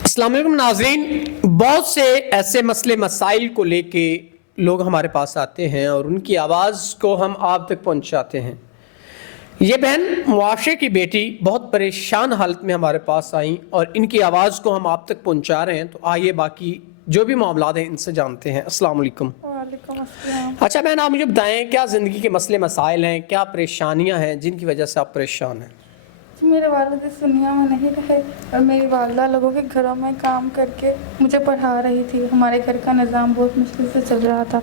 السلام علیکم ناظرین، بہت سے ایسے مسئلے مسائل کو لے کے لوگ ہمارے پاس آتے ہیں اور ان کی آواز کو ہم آپ تک پہنچاتے ہیں۔ یہ بہن معاشرے کی بیٹی بہت پریشان حالت میں ہمارے پاس آئیں اور ان کی آواز کو ہم آپ تک پہنچا رہے ہیں، تو آئیے باقی جو بھی معاملات ہیں ان سے جانتے ہیں۔ السلام علیکم۔ وعلیکم السلام۔ اچھا بہن، آپ مجھے بتائیں کیا زندگی کے مسئلے مسائل ہیں، کیا پریشانیاں ہیں جن کی وجہ سے آپ پریشان ہیں؟ میرے والد اس دنیا میں نہیں رہے اور میری والدہ لوگوں کے گھروں میں کام کر کے مجھے پڑھا رہی تھی۔ ہمارے گھر کا نظام بہت مشکل سے چل رہا تھا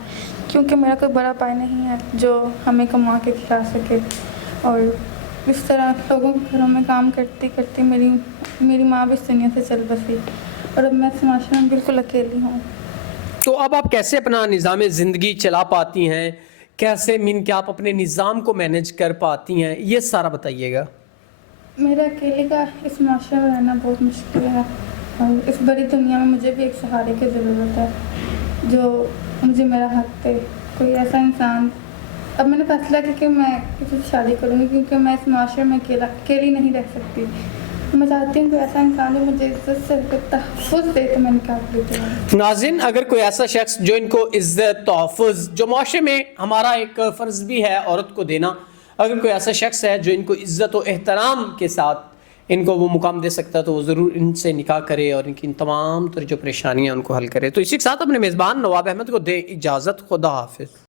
کیونکہ میرا کوئی بڑا بھائی نہیں ہے جو ہمیں کما کے کھلا سکے، اور اس طرح لوگوں کے گھروں میں کام کرتی کرتی میری ماں بھی اس دنیا سے چل بسی اور اب میں اس معاشرے میں بالکل اکیلی ہوں۔ تو اب آپ کیسے اپنا نظام زندگی چلا پاتی ہیں، کیسے کہ آپ اپنے نظام کو مینج کر پاتی ہیں، یہ سارا بتائیے گا۔ میرا اکیلے کا اس معاشرے میں رہنا بہت مشکل ہے اور اس بڑی دنیا میں مجھے بھی ایک سہارے کی ضرورت ہے جو مجھے میرا حق دے، کوئی ایسا انسان۔ اب میں نے فیصلہ کیا کہ میں کسی سے شادی کروں گی کیونکہ میں اس معاشرے میں اکیلی نہیں رہ سکتی۔ میں چاہتی ہوں کوئی ایسا انسان جو مجھے عزت سے تحفظ دے تو میں نکاح لیتی ہوں۔ ناظرین، اگر کوئی ایسا شخص جو ان کو عزت، تحفظ، جو معاشرے میں ہمارا ایک فرض بھی ہے عورت کو دینا، اگر کوئی ایسا شخص ہے جو ان کو عزت و احترام کے ساتھ ان کو وہ مقام دے سکتا ہے تو وہ ضرور ان سے نکاح کرے اور ان کی تمام تر جو پریشانیاں ان کو حل کرے۔ تو اسی کے ساتھ اپنے میزبان نواب احمد کو دے اجازت۔ خدا حافظ۔